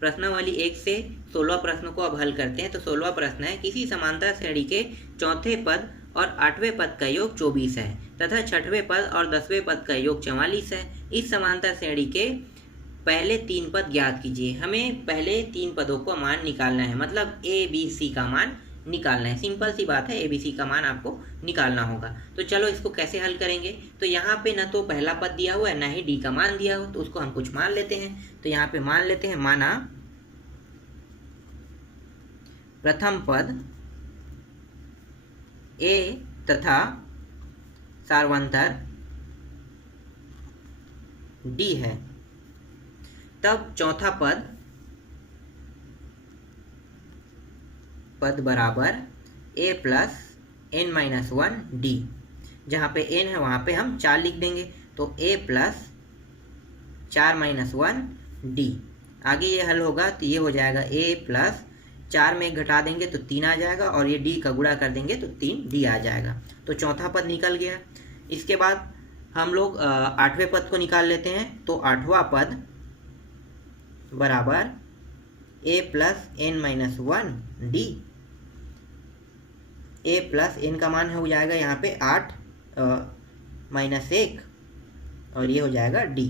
प्रश्नावली 1 से 16 प्रश्नों को अब हल करते हैं। तो 16वां प्रश्न है, किसी समांतर श्रेणी के चौथे पद और 8वें पद का योग 24 है तथा 6वें पद और 10वें पद का योग 44 है। इस समांतर श्रेणी के पहले 3 पद ज्ञात कीजिए। हमें पहले 3 पदों का मान निकालना है, मतलब ए बी सी का मान निकालना है। सिंपल सी बात है, ए बी सी का मान आपको निकालना होगा। तो चलो इसको कैसे हल करेंगे। तो यहाँ पे ना तो पहला पद दिया हुआ है ना ही डी का मान दिया हुआ, तो उसको हम कुछ मान लेते हैं। तो यहाँ पे मान लेते हैं, माना प्रथम पद ए तथा सार्वंतर डी है, तब चौथा पद बराबर a plus n minus 1 d. जहाँ पे n है वहाँ पे हम 4 लिख देंगे, तो a प्लस 4 माइनस 1 डी। आगे ये हल होगा तो ये हो जाएगा a प्लस 4 में घटा देंगे तो 3 आ जाएगा, और ये d का गुणा कर देंगे तो 3d आ जाएगा। तो चौथा पद निकल गया। इसके बाद हम लोग 8वें पद को निकाल लेते हैं। तो 8वां पद बराबर a plus n minus 1 d. a plus n का मान हो जाएगा यहाँ पे 8 माइनस 1, और ये हो जाएगा d।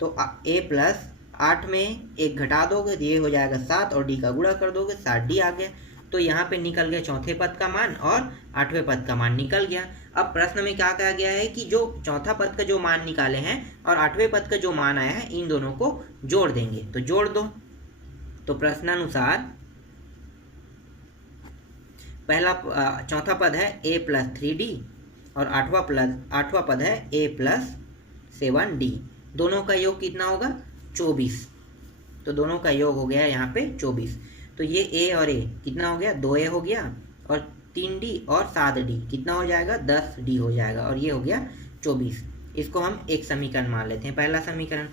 तो a प्लस 8 में 1 घटा दोगे तो ये हो जाएगा 7, और d का गुणा कर दोगे 7d आ गया। तो यहाँ पे निकल गया चौथे पद का मान और 8वें पद का मान निकल गया। अब प्रश्न में क्या कहा गया है कि जो चौथा पद का जो मान निकाले हैं और 8वें पद का जो मान आया है, इन दोनों को जोड़ देंगे। तो जोड़ दो। तो प्रश्नानुसार पहला चौथा पद है a प्लस 3d और 8वां पद है a प्लस 7d। दोनों का योग कितना होगा? 24। तो दोनों का योग हो गया यहाँ पे 24। तो ये a और a कितना हो गया? 2a हो गया, और 3d और 7d कितना हो जाएगा? 10d हो जाएगा, और ये हो गया 24। इसको हम एक समीकरण मान लेते हैं, पहला समीकरण।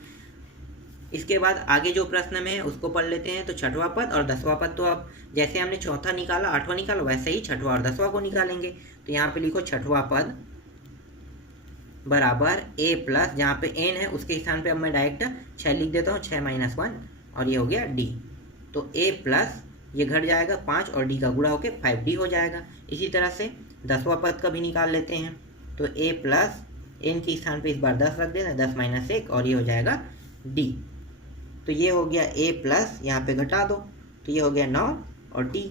इसके बाद आगे जो प्रश्न में है उसको पढ़ लेते हैं। तो 6वां पद और 10वां पद, तो अब जैसे हमने चौथा निकाला 8वां निकाला, वैसे ही 6वां और 10वां को निकालेंगे। तो यहाँ पे लिखो 6वां पद बराबर a प्लस, जहाँ पे n है उसके स्थान पे अब मैं डायरेक्ट 6 लिख देता हूँ, 6 माइनस 1, और ये हो गया d। तो a प्लस ये घट जाएगा 5 और d का गुणा होकर 5d हो जाएगा। इसी तरह से 10वां पद का भी निकाल लेते हैं। तो a प्लस n के स्थान पे इस बार 10 रख देना, 10 माइनस 1, और ये हो जाएगा d। तो ये हो गया a प्लस, यहाँ पे घटा दो तो ये हो गया 9 और d।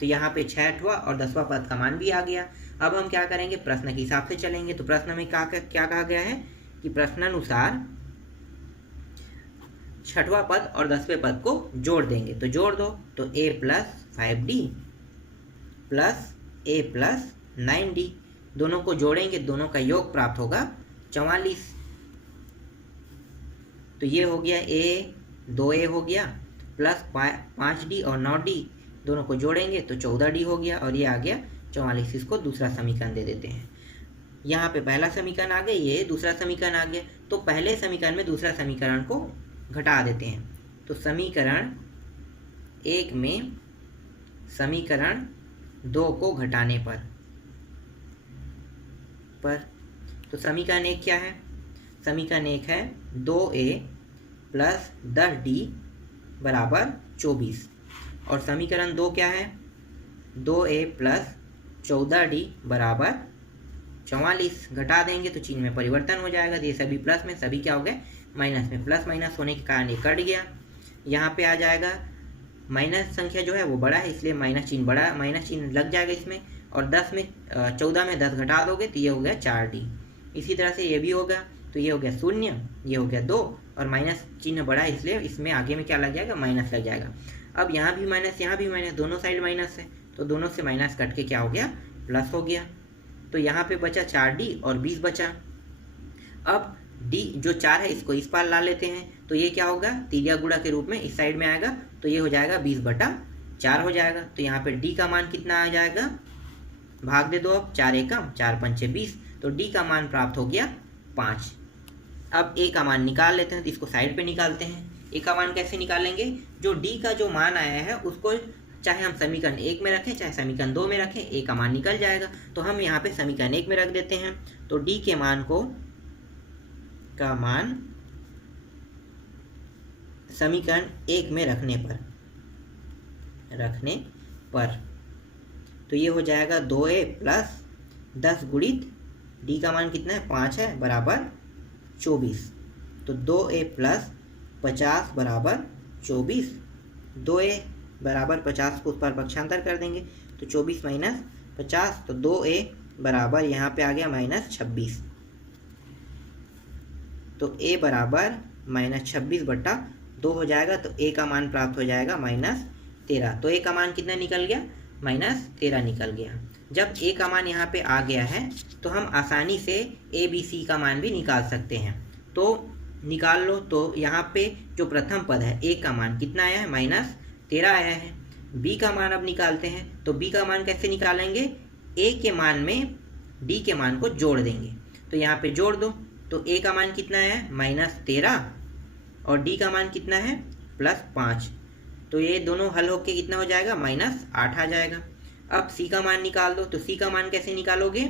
तो यहाँ पे 6वां और 10वां पद का मान भी आ गया। अब हम क्या करेंगे, प्रश्न के हिसाब से चलेंगे। तो प्रश्न में क्या कहा गया है कि प्रश्नानुसार 6वां पद और 10वें पद को जोड़ देंगे। तो जोड़ दो। तो a plus 5d plus a plus 9d, दोनों को जोड़ेंगे, दोनों का योग प्राप्त होगा 44। तो ये हो गया a 2a हो गया प्लस 5d और 9d, दोनों को जोड़ेंगे तो 14d हो गया, और ये आ गया 44। इसको दूसरा समीकरण दे देते हैं। यहाँ पे पहला समीकरण आ गया, ये दूसरा समीकरण आ गया। तो पहले समीकरण में दूसरा समीकरण को घटा देते हैं। तो समीकरण 1 में समीकरण 2 को घटाने पर तो समीकरण 1 क्या है? समीकरण 1 है 2a प्लस 10d बराबर 24, और समीकरण 2 क्या है? 2a प्लस 14d बराबर 44। घटा देंगे तो चिन्ह में परिवर्तन हो जाएगा। ये सभी प्लस में, सभी क्या हो गए? माइनस में। प्लस माइनस होने के कारण ये कट गया। यहाँ पे आ जाएगा माइनस संख्या जो है वो बड़ा है, इसलिए माइनस चिन्ह लग जाएगा इसमें। और 14 में 10 घटा दोगे तो ये हो गया 4d। इसी तरह से ये भी होगा, तो ये हो गया 0, ये हो गया 2, और माइनस चिन्ह बड़ा है इसलिए इसमें आगे में क्या लग जाएगा? माइनस लग जाएगा। अब यहाँ भी माइनस, यहाँ भी माइनस, दोनों साइड माइनस है, तो दोनों से माइनस कट के क्या हो गया? प्लस हो गया। तो यहाँ पे बचा 4d और 20 बचा। अब d जो 4 है इसको इस पार ला लेते हैं, तो ये क्या होगा? तिर्या गुणा के रूप में इस साइड में आएगा, तो ये हो जाएगा 20/4 हो जाएगा। तो यहाँ पे d का मान कितना आ जाएगा? भाग दे दो अब, 4 एकम 4 पंचे 20, तो d का मान प्राप्त हो गया 5। अब a का मान निकाल लेते हैं, तो इसको साइड पे निकालते हैं। a का मान कैसे निकालेंगे? जो d का जो मान आया है उसको चाहे हम समीकरण 1 में रखें चाहे समीकरण 2 में रखें, a का मान निकल जाएगा। तो हम यहाँ पे समीकरण 1 में रख देते हैं। तो d के मान समीकरण 1 में रखने पर तो ये हो जाएगा 2a प्लस 10 गुणित d का मान कितना है 5 है बराबर 24। तो 2a प्लस 50 बराबर 24। 2a बराबर 50 को उस पर पक्षांतर कर देंगे तो 24 माइनस 50, तो 2a बराबर यहाँ पे आ गया -26। तो a बराबर -26/2 हो जाएगा। तो a का मान प्राप्त हो जाएगा -13। तो a का मान कितना निकल गया? -13 निकल गया। जब a का मान यहाँ पे आ गया है तो हम आसानी से a b c का मान भी निकाल सकते हैं। तो निकाल लो। तो यहाँ पे जो प्रथम पद है a का मान कितना आया है? -13 आया है। b का मान अब निकालते हैं। तो b का मान कैसे निकालेंगे? a के मान में d के मान को जोड़ देंगे। तो यहाँ पे जोड़ दो। तो a का मान कितना है? -13 और d का मान कितना है? +5। तो ये दोनों हल होके कितना हो जाएगा? -8 आ जाएगा। अब c का मान निकाल दो। तो c का मान कैसे निकालोगे?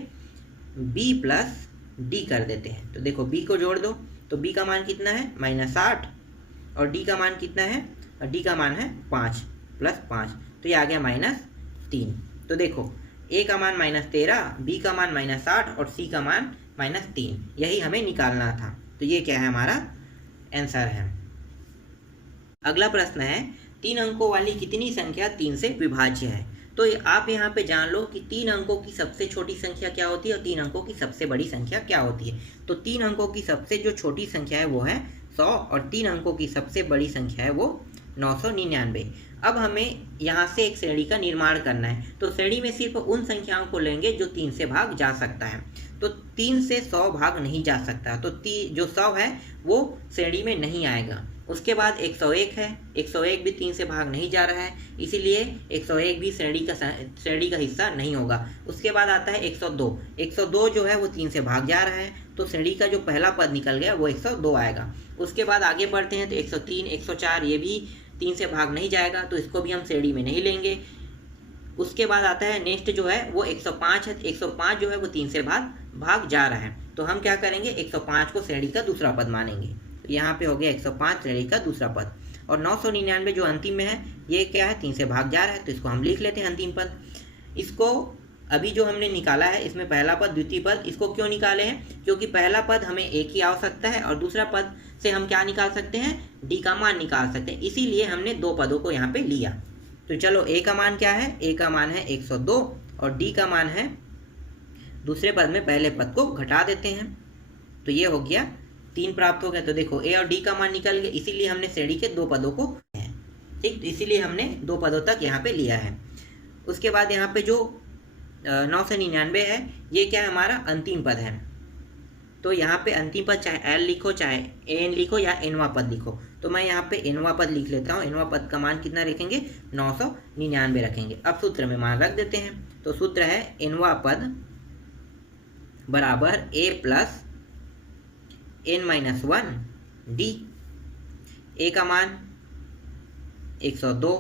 b प्लस d कर देते हैं। तो देखो b को जोड़ दो। तो b का मान कितना है? -8 और d का मान कितना है? और d का मान है 5 + 5, तो ये आ गया -3। तो देखो a का मान -13, b का मान -8 और c का मान -3, यही हमें निकालना था। तो ये क्या है? हमारा आंसर है। अगला प्रश्न है 3 अंकों वाली कितनी संख्या 3 से विभाज्य है? तो आप यहाँ पे जान लो कि 3 अंकों की सबसे छोटी संख्या क्या होती है और 3 अंकों की सबसे बड़ी संख्या क्या होती है। तो 3 अंकों की सबसे जो छोटी संख्या है वो है 100 और 3 अंकों की सबसे बड़ी संख्या है वो 999। अब हमें यहाँ से एक श्रेणी का निर्माण करना है। तो श्रेणी में सिर्फ उन संख्याओं को लेंगे जो 3 से भाग जा सकता है। तो 3 से 100 भाग नहीं जा सकता। तो जो 100 है वो श्रेणी में नहीं आएगा। उसके बाद 101 है। 101 भी 3 से भाग नहीं जा रहा है, इसीलिए 101 भी श्रेणी का हिस्सा नहीं होगा। उसके बाद आता है 102। 102 जो है वो 3 से भाग जा रहा है, तो श्रेणी का जो पहला पद निकल गया वो 102 आएगा। उसके बाद आगे बढ़ते हैं तो 103, 104 ये भी 3 से भाग नहीं जाएगा, तो इसको भी हम श्रेणी में नहीं लेंगे। उसके बाद आता है नेक्स्ट जो है वो 105 है। 105 जो है वो 3 से भाग जा रहा है, तो हम क्या करेंगे? 105 को श्रेणी का दूसरा पद मानेंगे। तो यहाँ पे हो गया 105 श्रेणी का दूसरा पद। और 999 जो अंतिम में है ये क्या है? 3 से भाग जा रहा है, तो इसको हम लिख लेते हैं अंतिम पद। इसको अभी जो हमने निकाला है इसमें पहला पद द्वितीय पद, इसको क्यों निकाले हैं? क्योंकि पहला पद हमें एक ही आवश्यकता है और दूसरा पद से हम क्या निकाल सकते हैं? डी का मान निकाल सकते हैं, इसीलिए हमने 2 पदों को यहाँ पे लिया। तो चलो ए का मान क्या है? ए का मान है 102 और डी का मान है, दूसरे पद में पहले पद को घटा देते हैं। तो ये हो गया 3 प्राप्त हो गया। तो देखो ए और डी का मान निकल गया, इसीलिए हमने श्रेणी के 2 पदों को ठीक, इसीलिए हमने 2 पदों तक यहाँ पे लिया है। उसके बाद यहाँ पे जो 999 है ये क्या है? हमारा अंतिम पद है। तो यहाँ पे अंतिम पद चाहे एल लिखो चाहे एन लिखो या एनवा पद लिखो, तो मैं यहाँ पे एनवा पद लिख लेता हूँ। एनवा पद का मान कितना रखेंगे? 999 रखेंगे। अब सूत्र में मान रख देते हैं। तो सूत्र है एनवा पद बराबर a plus n-1 d। a का मान 102,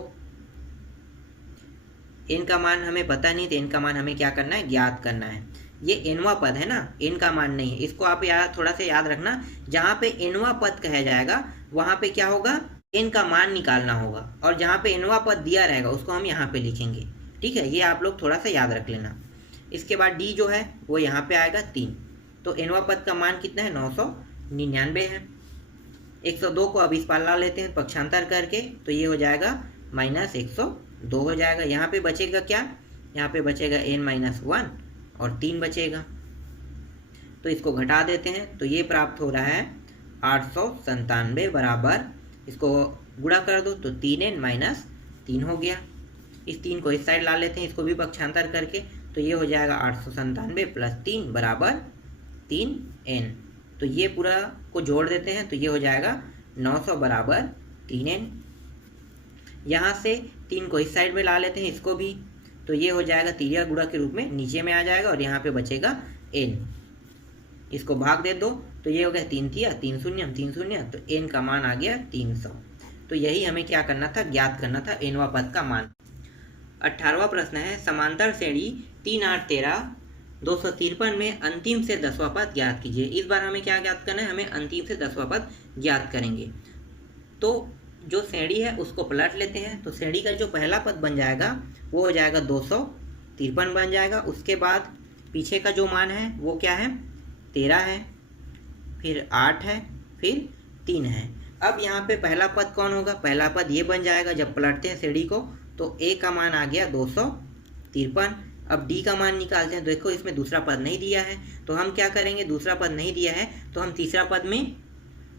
n का मान हमें पता नहीं, तो n का मान हमें क्या करना है? ज्ञात करना है। ये एनवा पद है ना, n का मान नहीं है। इसको आप थोड़ा सा याद रखना, जहाँ पे एनवा पद कहा जाएगा वहाँ पे क्या होगा? n का मान निकालना होगा, और जहाँ पे एनवा पद दिया रहेगा उसको हम यहाँ पे लिखेंगे। ठीक है, ये आप लोग थोड़ा सा याद रख लेना। इसके बाद d जो है वो यहाँ पे आएगा 3। तो एनवा पद का मान कितना है? 999 है। 102 को अब इस पार ला लेते हैं पक्षांतर करके, तो ये हो जाएगा -102 हो जाएगा। यहाँ पे बचेगा क्या? यहाँ पे बचेगा n-1 और 3 बचेगा, तो इसको घटा देते हैं। तो ये प्राप्त हो रहा है 897 बराबर, इसको गुणा कर दो तो 3n-3 हो गया। इस 3 को इस साइड ला लेते हैं, इसको भी पक्षांतर करके, तो ये हो जाएगा 897 + 3 बराबर 3n। तो ये पूरा को जोड़ देते हैं, तो ये हो जाएगा 900 बराबर 3n। यहाँ से 3 को इस साइड में ला लेते हैं, इसको भी, तो ये हो जाएगा तिर्यक गुणा के रूप में नीचे में आ जाएगा और यहाँ पे बचेगा n। इसको भाग दे दो तो ये हो गया 3 तिया 3 शून्य 3 शून्य, तो n का मान आ गया 300। तो यही हमें क्या करना था? ज्ञात करना था एनवा पद का मान। 18वां प्रश्न है समांतर श्रेणी 3 8 13 253 में अंतिम से 10वां पद ज्ञात कीजिए। इस बार हमें क्या ज्ञात करना है? हमें अंतिम से 10वां पद ज्ञात करेंगे। तो जो श्रेणी है उसको पलट लेते हैं। तो श्रेणी का जो पहला पद बन जाएगा वो हो जाएगा 253 बन जाएगा। उसके बाद पीछे का जो मान है वो क्या है, 13 है, फिर 8 है, फिर 3 है। अब यहाँ पे पहला पद कौन होगा, पहला पद ये बन जाएगा जब पलटते हैं श्रेणी को। तो ए का मान आ गया 253। अब डी का मान निकालते हैं। देखो इसमें दूसरा पद नहीं दिया है, तो हम क्या करेंगे, दूसरा पद नहीं दिया है तो हम तीसरा पद में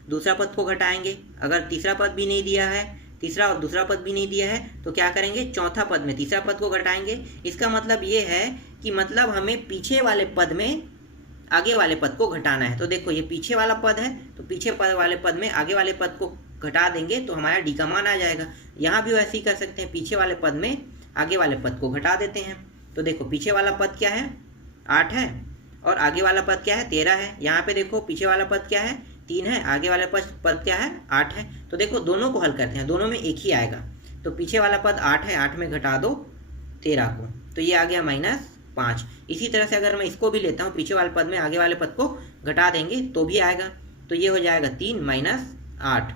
दूसरा पद को घटाएंगे। अगर तीसरा पद भी नहीं दिया है, तीसरा और दूसरा पद भी नहीं दिया है, तो क्या करेंगे, चौथा पद में तीसरा पद को घटाएंगे। इसका मतलब ये है कि मतलब हमें पीछे वाले पद में आगे वाले पद को घटाना है। तो देखो ये पीछे वाला पद है, तो पीछे पद वाले पद में आगे वाले पद को घटा देंगे तो हमारा डी का मान आ जाएगा। यहाँ भी वैसे ही कर सकते हैं, पीछे वाले पद में आगे वाले पद को घटा देते हैं। तो देखो पीछे वाला पद क्या है, 8 है, और आगे वाला पद क्या है, 13 है। यहाँ पे देखो पीछे वाला पद क्या है, 3 है, आगे वाला पद क्या है, 8 है। तो देखो दोनों को हल करते हैं, दोनों में एक ही आएगा। तो पीछे वाला पद 8 है, 8 में घटा दो 13 को, तो ये आ गया -5। इसी तरह से अगर मैं इसको भी लेता हूँ, पीछे वाले पद में आगे वाले पद को घटा देंगे तो भी आएगा। तो ये हो जाएगा 3 - 8,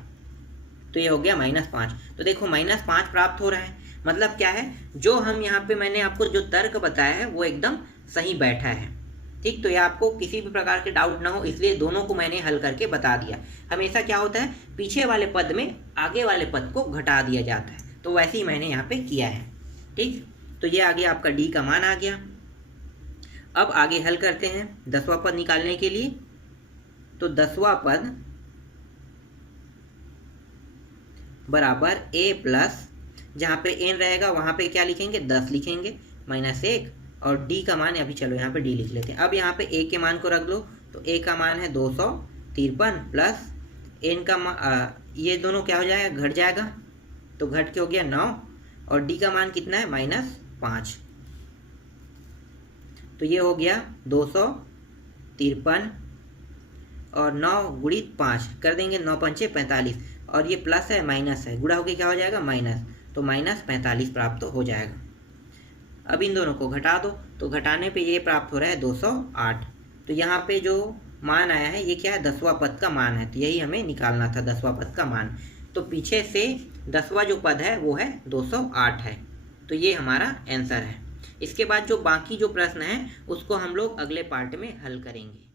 तो ये हो गया -5। तो देखो -5 प्राप्त हो रहा है। मतलब क्या है, जो हम यहाँ पे मैंने आपको जो तर्क बताया है वो एकदम सही बैठा है। ठीक, तो ये आपको किसी भी प्रकार के डाउट ना हो इसलिए दोनों को मैंने हल करके बता दिया। हमेशा क्या होता है, पीछे वाले पद में आगे वाले पद को घटा दिया जाता है, तो वैसे ही मैंने यहाँ पे किया है। ठीक, तो ये आ गया आपका डी का मान आ गया। अब आगे हल करते हैं 10वां पद निकालने के लिए। तो 10वां पद बराबर a प्लस, जहाँ पे n रहेगा वहाँ पे क्या लिखेंगे, 10 लिखेंगे, -1, और d का मान अभी चलो यहाँ पे d लिख लेते हैं। अब यहाँ पे a के मान को रख लो, तो a का मान है 253 प्लस n का मान, ये दोनों क्या हो जाएगा, घट जाएगा, तो घट के हो गया 9, और d का मान कितना है, -5। तो ये हो गया 253 और 9 गुणित 5 कर देंगे, 9 पंचे 45, और ये प्लस है माइनस है, गुणा होके क्या हो जाएगा, माइनस, तो -45 प्राप्त हो जाएगा। अब इन दोनों को घटा दो, तो घटाने पे ये प्राप्त हो रहा है 208। तो यहाँ पे जो मान आया है ये क्या है, 10वां पद का मान है, तो यही हमें निकालना था, 10वां पद का मान। तो पीछे से 10वां जो पद है वो है 208 है, तो ये हमारा आंसर है। इसके बाद जो बाकी जो प्रश्न है उसको हम लोग अगले पार्ट में हल करेंगे।